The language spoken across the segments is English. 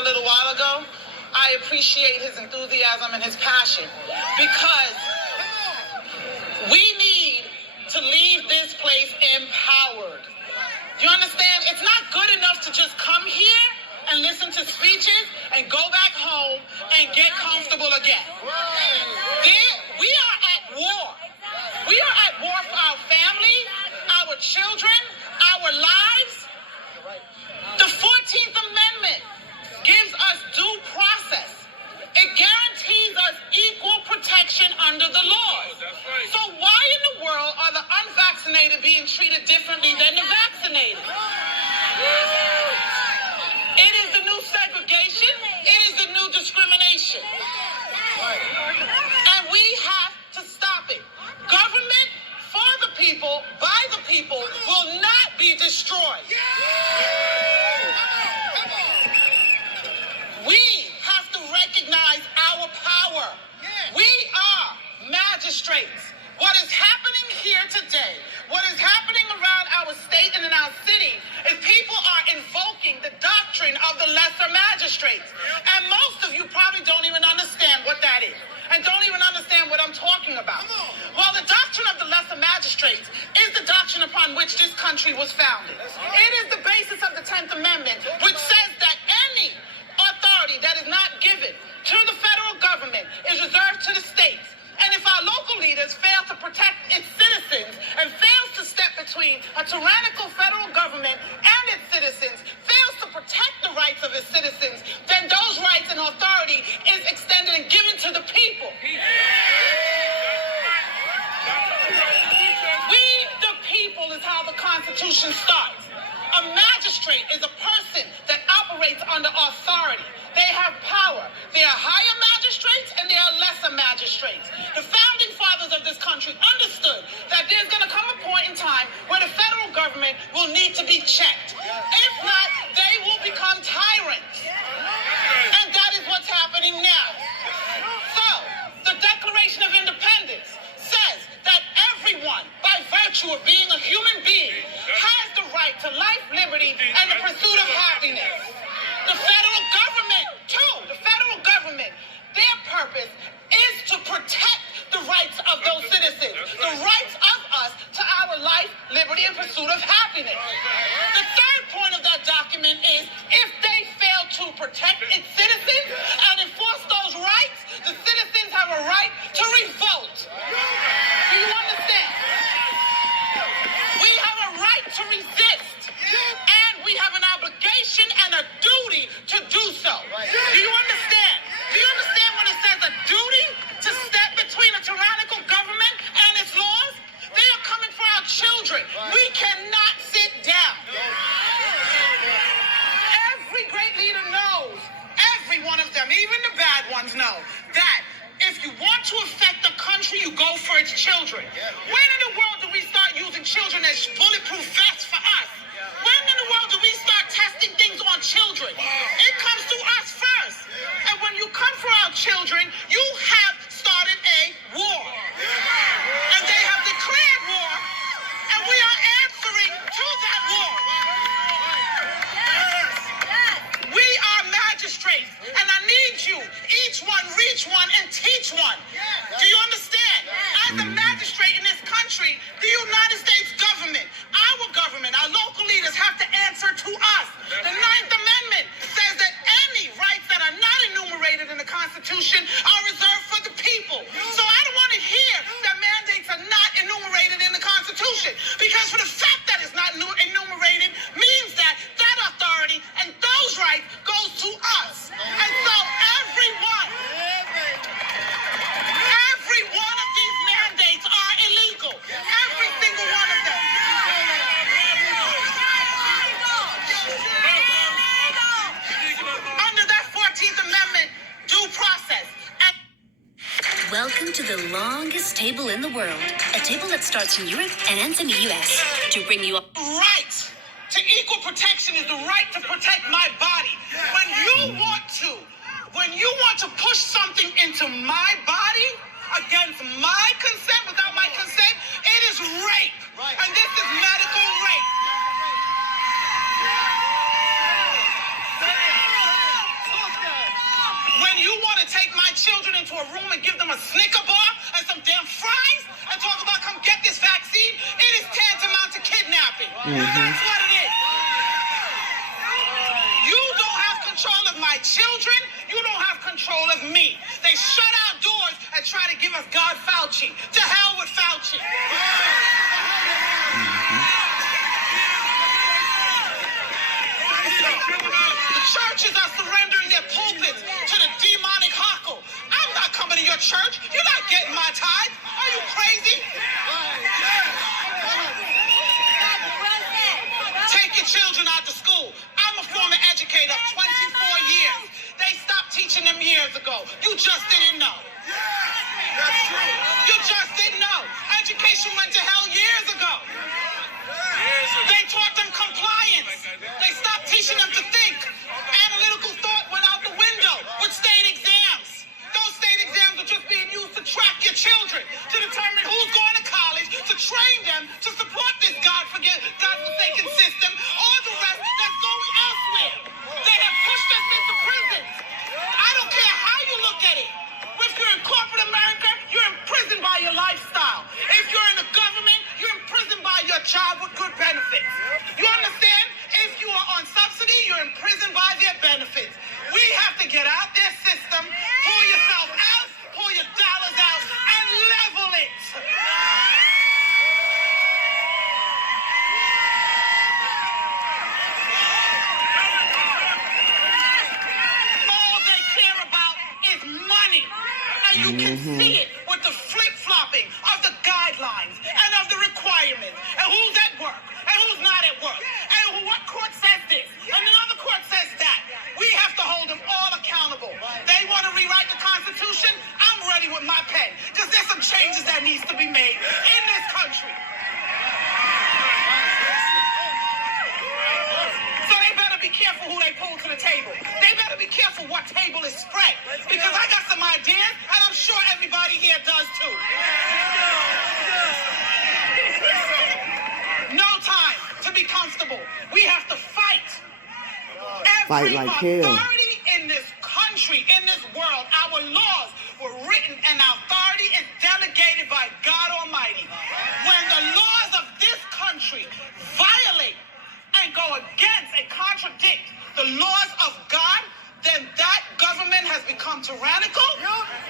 a little while ago, I appreciate his enthusiasm and his passion, because we need to leave this place empowered. You understand? It's not good enough to just come here and listen to speeches and go back home and get comfortable again. We are at war. We are at war for our family, our children, our lives. The 14th Amendment gives us due process. It guarantees us equal protection under the laws. So why in the world are the unvaccinated being treated differently than the vaccinated? It is the new segregation. It is the new discrimination. And we have to stop it. Government for the people, by the people, will not be destroyed. We have to recognize our power. We are magistrates. What is happening here today, what is happening around our state and in our city, is people are invoking the doctrine of the lesser magistrates. And most of you probably don't even understand what that is, and don't even understand what I'm talking about. Well, the doctrine of the lesser magistrates is the doctrine upon which this country was founded. It is the basis of the 10th Amendment, which says that any authority that is not given to the federal government is reserved to the states. And if our local leaders fail to protect its citizens and fails to step between a tyrannical federal government and its citizens, fails to protect the rights of its citizens, then those rights and authority is extended and given to the people. We, the people, is how the Constitution starts. A magistrate is a person that operates under authority. They have power. They are higher magistrates and they are lesser magistrates. The founding fathers of this country understood that there's going to come a point in time where the federal government will need to be checked. If not, they will become tyrants. And that is what's happening now. So, the Declaration of Independence says that everyone, by virtue of being a human being, has the right to life, liberty, and the pursuit of happiness. The federal government, too, the federal government, their purpose is to protect the rights of those citizens, the rights of us to our life, liberty, and pursuit of happiness. The third point of that document is if they fail to protect its citizens and enforce those rights, the citizens have a right to revolt. Do you understand? We have a right to resist, and we have an obligation and a duty to do so. Do you understand? Do you understand when it says a duty to step between a tyrannical government and its laws? They are coming for our children. We cannot sit down. Every great leader knows, every one of them, even the bad ones know, that if you want to affect the country, you go for its children. When in the world do we start using children as bulletproof vests for us? When in the world do we start testing things on children? It comes to us first. And when you come for our children, you have started a war. And they have declared war, and we are answering to that war. We are magistrates, and I need you, each one, reach one, and teach one. Do you understand? As a magistrate in this country, the United States government, our local leaders have to answer to us. The 9th Amendment says that any rights that are not enumerated in the Constitution are reserved for the people. So I don't want to hear that mandates are not enumerated in the Constitution, because for the fact that it's not enumerated means that that authority and those rights goes to us. And so every one of these mandates are illegal. Every single one of them. Under that 14th Amendment, due process. Welcome to the longest table in the world. A table that starts in Europe and ends in the U.S. to bring you up. Right to equal protection is the right to protect my body. When you want to push something into my body against my consent, without my consent, it is rape. And this is medical rape. So want to take my children into a room and give them a Snicker bar and some damn fries and talk about come get this vaccine? It is tantamount to kidnapping. That's what it is. You don't have control of my children. You don't have control of me. They shut our doors and try to give us God Fauci. To hell with Fauci. The churches are surrendering their pulpits to the demonic hawk. I'm not coming to your church. You're not getting my tithe. Are you crazy? Take your children out to school. I'm a former educator of 24 years. They stopped teaching them years ago. You just didn't know. That's true. You just didn't know. Education went to hell years ago. They taught them compliance. They stopped teaching them to think. Analytical thought went out the window with state exams. Those state exams are just being used to track your children, to determine who's going to college, to train them to support this God-forsaken system, or the rest that's going elsewhere. They have pushed us into prisons. I don't care how you look at it. If you're in corporate America, you're imprisoned by your lifestyle. If you're in the government, you're imprisoned by your job with good benefits. You understand? If you are on subsidy, you're imprisoned by their benefits. We have to get out their system, pull yourself out, pull your dollars out, and level it. All they care about is money. And you can see it with the flip-flopping of the guidelines and of the requirements. And who's at work and who's not at work. And what court says this and another court says that. We have to hold them all accountable. They want to rewrite the Constitution? I'm ready with my pen. Because there's some changes that needs to be made in this country. So they better be careful who they pull to the table. They better be careful what table is spread. Because I got some ideas, and I'm sure everybody here does too. No time to be comfortable. We have to fight. Every Fight like hell. authority in this country, in this world, our laws were written and our authority is delegated by God Almighty. When the laws of this country violate and go against and contradict the laws of God, then that government has become tyrannical.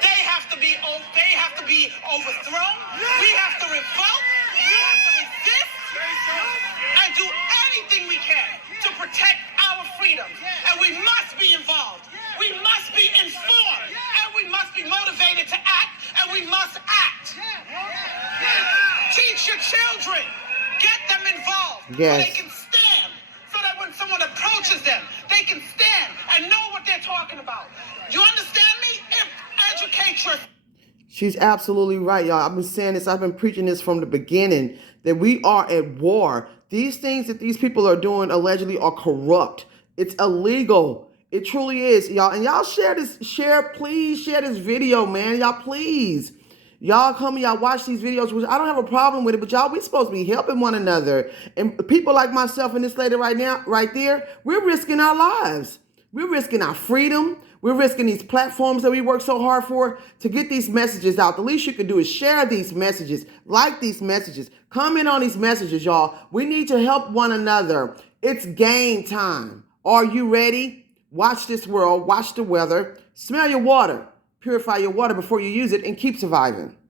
They have to be overthrown. We have to revolt. We have to resist and do anything we can to protect our freedoms. And we must be involved. We must be informed. And we must be motivated to act. And we must act. Teach your children. Get them involved. Yes. So they can stand. So that when someone approaches them, they can stand and know what they're talking about. You understand me? Educate your... She's absolutely right, y'all. I've been saying this. I've been preaching this from the beginning, that we are at war. These things that these people are doing allegedly are corrupt. It's illegal. It truly is, y'all. And y'all please share this video, man. Y'all, please. Y'all come and y'all watch these videos, which I don't have a problem with it, but y'all, we supposed to be helping one another. And people like myself and this lady right now, right there, we're risking our lives. We're risking our freedom. We're risking these platforms that we work so hard for to get these messages out. The least you can do is share these messages, like these messages, comment on these messages, y'all. We need to help one another. It's game time. Are you ready? Watch this world. Watch the weather. Smell your water. Purify your water before you use it and keep surviving.